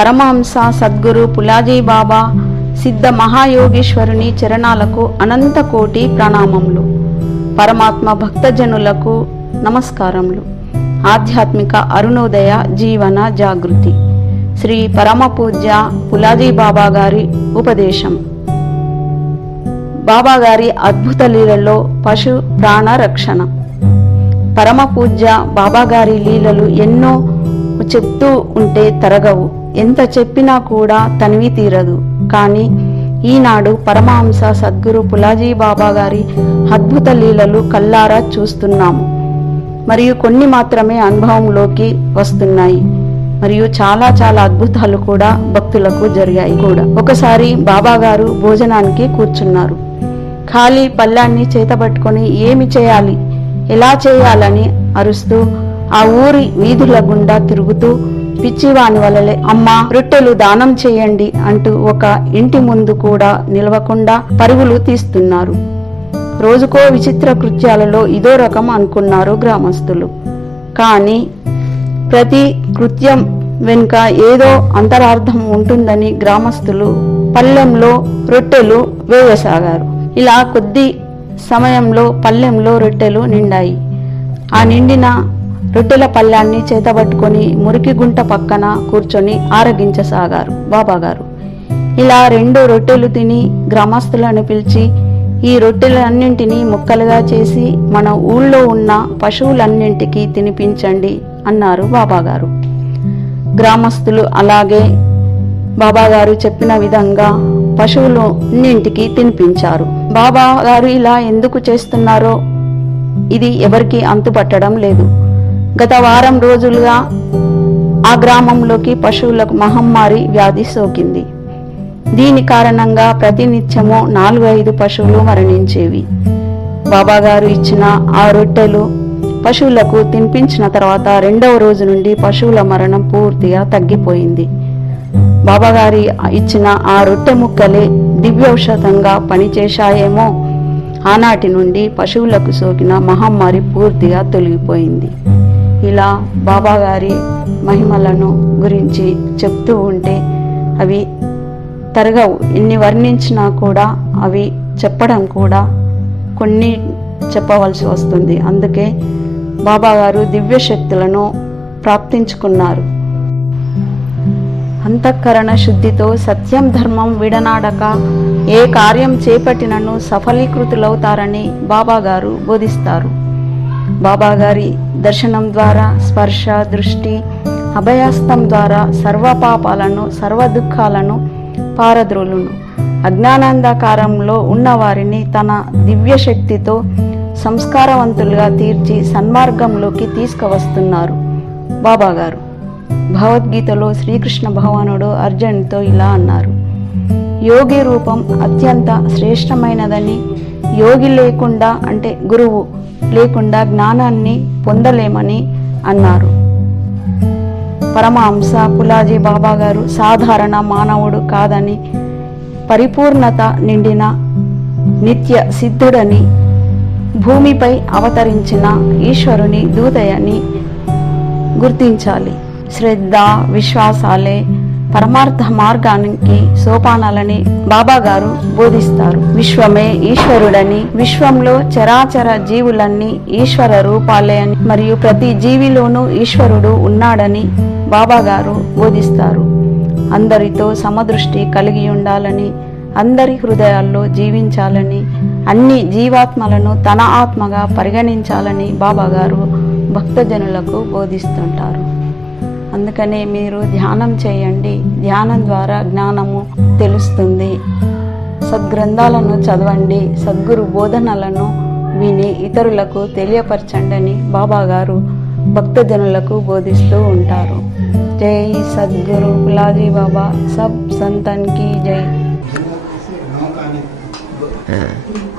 పరమహంస సద్గురు పులాజీ బాబా సిద్ధ మహాయోగీశ్వరుని చరణాలకు అనంత కోటి ప్రణామములు. పరమాత్మ భక్తజనులకు నమస్కారములు. ఆధ్యాత్మిక అరుణోదయ జీవన జాగృతి శ్రీ పరమ పూజ్య పులాజీ బాబా గారి ఉపదేశం. బాబా గారి అద్భుత లీలలో పశు ప్రాణ రక్షణ. పరమ పూజ్య బాబా గారి లీలలు ఎన్నో చెప్తూ ఉంటే తరగవు, ఎంత చెప్పినా కూడా తనివి తీరదు. కానీ ఈనాడు పరమహంస సద్గురు పులాజీ బాబా గారి అద్భుత లీలలు కల్లారా చూస్తున్నాము. మరియు కొన్ని మాత్రమే అనుభవంలోకి వస్తున్నాయి. మరియు చాలా చాలా అద్భుతాలు కూడా భక్తులకు జరిగాయి కూడా. ఒకసారి బాబా గారు భోజనానికి కూర్చున్నారు. ఖాళీ పళ్ళాన్ని చేతబట్టుకొని ఏమి చేయాలి, ఎలా చేయాలని అరుస్తూ ఆ ఊరి వీధుల గుండా తిరుగుతూ పిచ్చివాని వలలే అమ్మా రొట్టెలు దానం చేయండి అంటూ ఒక ఇంటి ముందు కూడా నిలవకుండా పరుగులు తీస్తున్నారు. రోజుకో విచిత్ర కృత్యాలలో ఇదో రకం అనుకున్నారు గ్రామస్తులు. కానీ ప్రతి కృత్యం వెనుక ఏదో అంతరార్థం ఉంటుందని గ్రామస్తులు పళ్ళెంలో రొట్టెలు వేయసాగారు. ఇలా కొద్ది సమయంలో పళ్ళెంలో రొట్టెలు నిండాయి. ఆ నిండిన రొట్టెల పళ్ళాన్ని చేతబట్టుకొని మురికి గుంట పక్కన కూర్చొని ఆరగించసాగారు బాబాగారు. ఇలా 2 రొట్టెలు తిని గ్రామస్తులను పిలిచి ఈ రొట్టెలన్నింటినీ ముక్కలుగా చేసి మన ఊళ్ళో ఉన్న పశువులన్నింటికి తినిపించండి అన్నారు బాబాగారు. గ్రామస్తులు అలాగే బాబాగారు చెప్పిన విధంగా పశువులన్నింటికి తినిపించారు. బాబా గారు ఇలా ఎందుకు చేస్తున్నారో ఇది ఎవరికి అంతుపట్టడం లేదు. గత వారం రోజులుగా ఆ గ్రామంలోకి పశువులకు మహమ్మారి వ్యాధి సోకింది. దీని కారణంగా ప్రతినిత్యము 4-5 పశువులు మరణించేవి. బాబాగారు ఇచ్చిన ఆ రొట్టెలు పశువులకు తినిపించిన తర్వాత 2వ రోజు నుండి పశువుల మరణం పూర్తిగా తగ్గిపోయింది. బాబాగారి ఇచ్చిన ఆ రొట్టె ముక్కలే దివ్యౌషధంగా పనిచేశాయేమో. ఆనాటి నుండి పశువులకు సోకిన మహమ్మారి పూర్తిగా తొలగిపోయింది. ఇలా బాబాగారి మహిమలను గురించి చెప్తూ ఉంటే అవి తరగవు. ఎన్ని వర్ణించినా కూడా అవి చెప్పడం కూడా కొన్ని చెప్పవలసి వస్తుంది. అందుకే బాబాగారు దివ్య శక్తులను ప్రాప్తించుకున్నారు. అంతఃకరణ శుద్ధితో సత్యం ధర్మం విడనాడక ఏ కార్యం చేపట్టినను సఫలీకృతులవుతారని బాబాగారు బోధిస్తారు. బాబాగారి దర్శనం ద్వారా స్పర్శ దృష్టి అభయాస్తం ద్వారా సర్వ పాపాలను సర్వ దుఃఖాలను పారద్రోలును. అజ్ఞానాంధకారంలో ఉన్నవారిని తన దివ్య శక్తితో సంస్కారవంతులుగా తీర్చి సన్మార్గంలోకి తీసుకువస్తున్నారు బాబాగారు. భగవద్గీతలో శ్రీకృష్ణ భగవానుడు అర్జునుడితో ఇలా అన్నారు: యోగి రూపం అత్యంత శ్రేష్టమైనదని, యోగి లేకుండా అంటే గురువు లేకుండా జ్ఞానాన్ని పొందలేమని అన్నారు. పరమహంస పులాజీ బాబా గారు సాధారణ మానవుడు కాదని, పరిపూర్ణత నిండిన నిత్య సిద్ధుడని, భూమిపై అవతరించిన ఈశ్వరుని దూతయని గుర్తించాలి. శ్రద్ధ విశ్వాసాలే పరమార్థ మార్గానికి సోపానాలని బాబాగారు బోధిస్తారు. విశ్వమే ఈశ్వరుడని, విశ్వంలో చరాచర జీవులన్నీ ఈశ్వర రూపాలే అని, మరియు ప్రతి జీవిలోనూ ఈశ్వరుడు ఉన్నాడని బాబాగారు బోధిస్తారు. అందరితో సమదృష్టి కలిగి ఉండాలని, అందరి హృదయాల్లో జీవించాలని, అన్ని జీవాత్మలను తన ఆత్మగా పరిగణించాలని బాబాగారు భక్తజనులకు బోధిస్తుంటారు. అందుకనే మీరు ధ్యానం చేయండి. ధ్యానం ద్వారా జ్ఞానము తెలుస్తుంది. సద్గ్రంథాలను చదవండి. సద్గురు బోధనలను విని ఇతరులకు తెలియపరచండి అని బాబాగారు భక్తజనులకు బోధిస్తూ ఉంటారు. జై సద్గురు పులాజీ బాబా, సబ్ संतन की जय।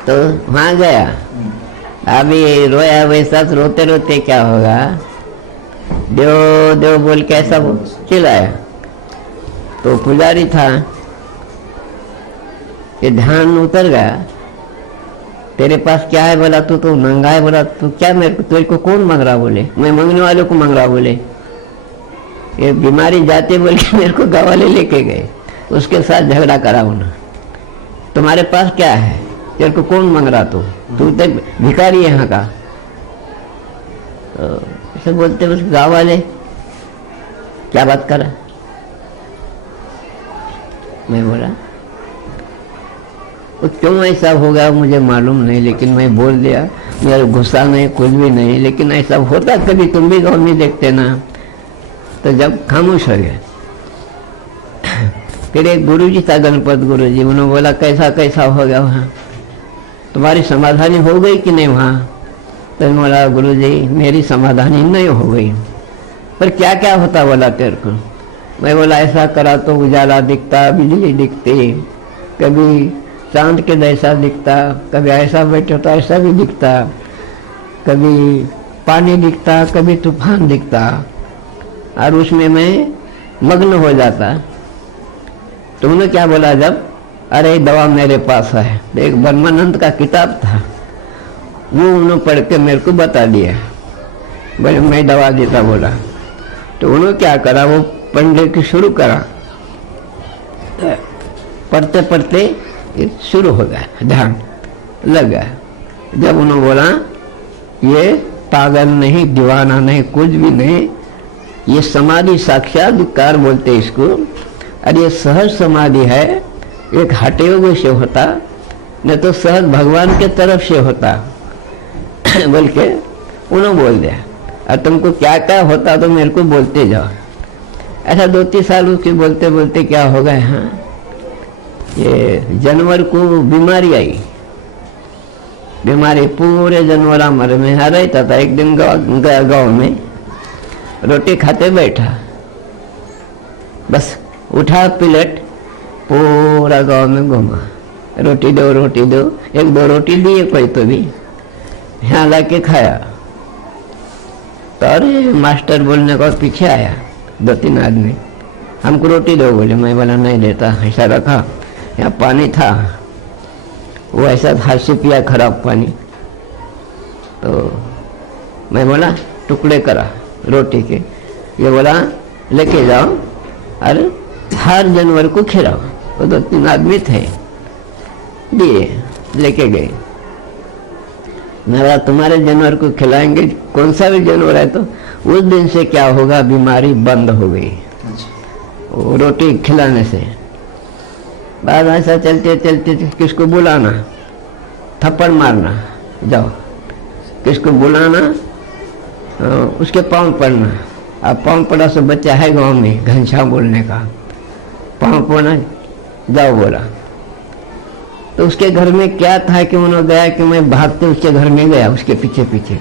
तो वहाँ गया, अभी रोया वैसा रोते रोते क्या होगा, देव देव बोल के सब चिल्लाया। तो पुजारी था, ये ध्यान उतर गया। तेरे पास क्या है बोला, तू तो नंगा है बोला, तू क्या मेरे को, तेरे को कौन मांग रहा बोले, मैं मांगने वाले को मांग रहा बोले। ये बीमारी जाते बोल के मेरे को गाँव वाले लेके गए, उसके साथ झगड़ा करा उन्होंने। तुम्हारे पास क्या है, तेरे को कौन मांग रहा, तू तो भिखारी यहाँ का। तो ऐसे बोलते उस गाँव वाले क्या बात कर रहा। मैं बोला वो क्यों ऐसा हो गया मुझे मालूम नहीं, लेकिन मैं बोल दिया, मेरा गुस्सा नहीं कुछ भी नहीं, लेकिन ऐसा होता कभी तुम भी गाँव में देखते ना। तो जब खामोश हो गया, फिर एक गुरुजी था, गणपत गुरुजी, उन्होंने बोला कैसा कैसा हो गया वहाँ, तुम्हारी समाधानी हो गई कि नहीं वहाँ। तो मैं बोला गुरुजी मेरी समाधानी नहीं हो गई, पर क्या क्या होता बोला तेरे को। मैं बोला ऐसा करा तो उजाला दिखता, बिजली दिखती, कभी चांद के जैसा दिखता, कभी ऐसा बैठे होता ऐसा भी दिखता, कभी पानी दिखता, कभी तूफान दिखता, और उसमें मैं मग्न हो जाता। तो उन्होंने क्या बोला जब, अरे दवा मेरे पास है, एक ब्रह्मानंद का किताब था, वो उन्होंने पढ़ के मेरे को बता दिया, बोले मैं दवा देता बोला। तो उन्होंने क्या करा, वो पढ़ने की शुरू करा, पढ़ते पढ़ते शुरू हो गया, ध्यान लग गया। जब उन्होंने बोला ये पागल नहीं, दीवाना नहीं, कुछ भी नहीं, ये समाधि साक्षात्कार बोलते इसको, और ये सहज समाधि है, एक हटे हुए से होता, नहीं तो सहज भगवान के तरफ से होता बोल के उन्होंने बोल दिया। और तुमको क्या क्या होता तो मेरे को बोलते जाओ। ऐसा 2-3 साल उसके बोलते बोलते क्या हो गए, हाँ ये जानवर को बीमारी आई, बीमारी पूरे जानवर मर में रहता था। एक दिन गाँव में रोटी खाते बैठा, बस उठा प्लेट, पूरा गांव में घूमा, रोटी दो रोटी दो, 1-2 रोटी दिए कोई तो भी, यहाँ ला के खाया। तो अरे मास्टर बोलने को पीछे आया 2-3 आदमी, हमको रोटी दो बोले। मैं बोला नहीं देता, ऐसा रखा, यहाँ पानी था, वो ऐसा हाथ से पिया खराब पानी। तो मैं बोला टुकड़े करा रोटी के, ये बोला लेके जाओ और हर जानवर को खिलाओ। वो 2-3 आदमी थे, दिए, लेके गए। मेरा तुम्हारे जानवर को खिलाएंगे, कौन सा भी जानवर है, तो उस दिन से क्या होगा, बीमारी बंद हो गई वो रोटी खिलाने से। बाद ऐसा चलते चलते किसको बुलाना, थप्पड़ मारना, जाओ किसको बुलाना, उसके पाँव पड़ना। अब पाँव पड़ा सो बच्चा है गांव में घनश्याम बोलने का, पाँव पड़ना, जाओ बोला। तो उसके घर में क्या था कि उन्होंने गया कि मैं भागते उसके घर में गया, उसके पीछे पीछे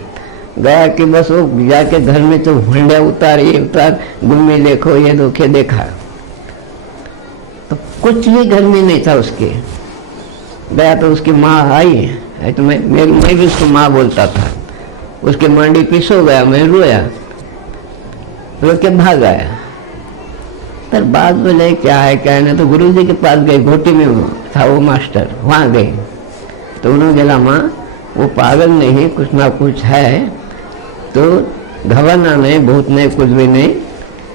गया कि बस वो जाके घर में तो हुंडे उतार, ये उतार, गुम्मी देखो, ये धोखे देखा, तो कुछ भी घर में नहीं था उसके। गया तो उसकी माँ आई, तो मैं भी उसको माँ बोलता था, उसके मंडी पे सो गया, मैं रोया, रो के भाग आया। पर बाद बोले क्या है क्या नहीं, तो गुरुजी के पास गए, घोटी में था वो मास्टर, वहाँ गए। तो उन्होंने बोला माँ वो पागल नहीं, कुछ ना कुछ है, तो घबराना नहीं, भूत नहीं, कुछ भी नहीं,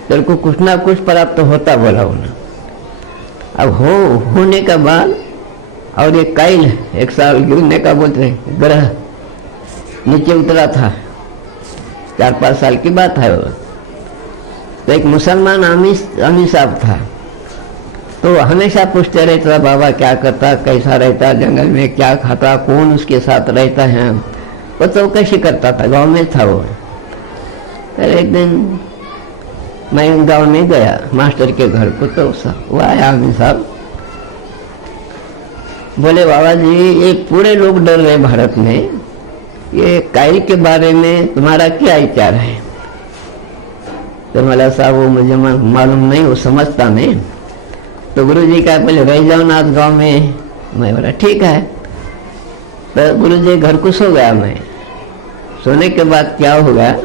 तेरे को कुछ ना कुछ प्राप्त होता बोला उन्होंने। अब होने का बाद और एक काइल 1 साल गिरने का बोलते ग्रह नीचे उतरा था, 4-5 साल की बात है वो। तो एक मुसलमान आमी साहब था, तो हमेशा पूछते रहता बाबा क्या करता, कैसा रहता, जंगल में क्या खाता, कौन उसके साथ रहता है, वो तो कैसे करता था, गांव में था वो। फिर एक दिन मैं गांव में गया मास्टर के घर को, तो वो आया आमी साहब, बोले बाबा जी ये पूरे लोग डर रहे भारत में, ये काइल के बारे में तुम्हारा क्या विचार है। तो मला साहब वो मुझे मालूम नहीं, वो समझता नहीं। तो गुरुजी का पहले रह जाओ ना गांव में। मैं बोला ठीक है। तो गुरुजी घर को सो गया। मैं सोने के बाद क्या हो गया,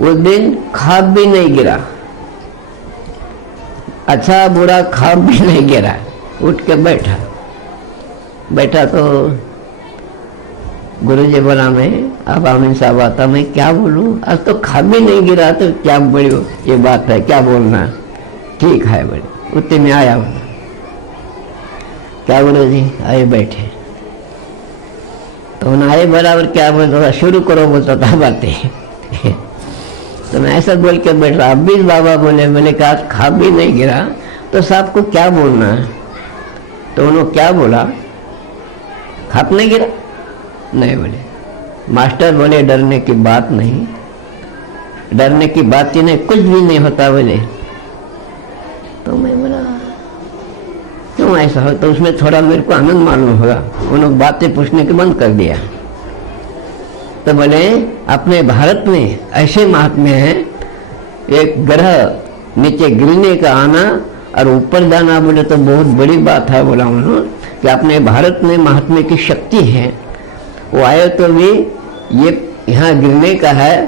उस दिन खाब भी नहीं गिरा, अच्छा बुरा खाब भी नहीं गिरा। उठ के बैठा तो गुरुजी बोला मैं अब आमिन साहब आता, मैं क्या बोलूं, आज तो खा भी नहीं गिरा तो क्या बड़ी ये बात है, क्या बोलना, ठीक है बड़ी। उतने में आया बोला क्या गुरुजी आए बैठे, तो उन्हें आए बराबर क्या बोलता था, शुरू करो बोलता था बातें। तो मैं ऐसा बोल के बैठ रहा, अब भी बाबा बोले, मैंने कहा खा भी नहीं गिरा तो साहब को क्या बोलना है, तो उन्होंने क्या बोला, खाप नहीं गिरा, नहीं बोले। मास्टर बोले डरने की बात नहीं, डरने की बात ही नहीं, कुछ भी नहीं होता बोले। तो मैं बोला क्यों ऐसा हो, तो उसमें थोड़ा मेरे को आनंद मालूम होगा। उन्होंने बातें पूछने के बंद कर दिया। तो बोले अपने भारत में ऐसे महात्मे हैं, एक ग्रह नीचे गिरने का आना और ऊपर जाना बोले तो बहुत बड़ी बात है। बोला उन्होंने कि अपने भारत में महात्मे की शक्ति है, वो आए तो भी ये यहाँ गिरने का है,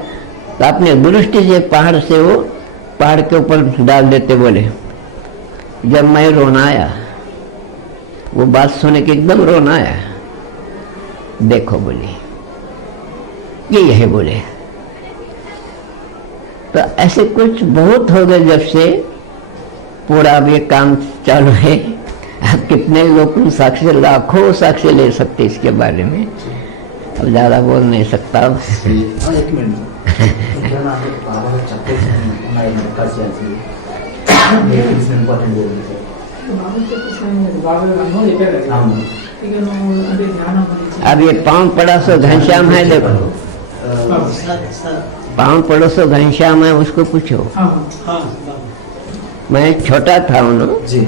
तो अपने दृष्टि से पहाड़ से वो पहाड़ के ऊपर डाल देते। बोले जब मैं रोना आया, वो बात सुने के एकदम रोना आया। देखो बोली ये है बोले। तो ऐसे कुछ बहुत हो गए जब से पूरा अब ये काम चालू है। अब कितने लोग साक्ष्य, लाखों साक्ष्य ले सकते इसके बारे में, अब ज्यादा बोल नहीं सकता। एक मिनट अब ये पाँव पड़ा सो घनश्याम है, देखो पाँव पड़ो सो घनश्याम है, उसको पूछो। मैं छोटा था उन्होंने जी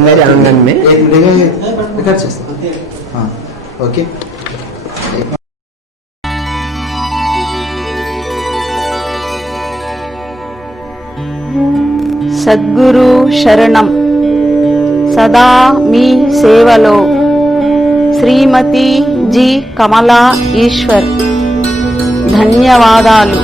मेरे आंगन में, एक मिनट हाँ ओके। సద్గురు శరణం. సదా మీ సేవలో శ్రీమతి జి కమలా ఈశ్వర్. ధన్యవాదాలు.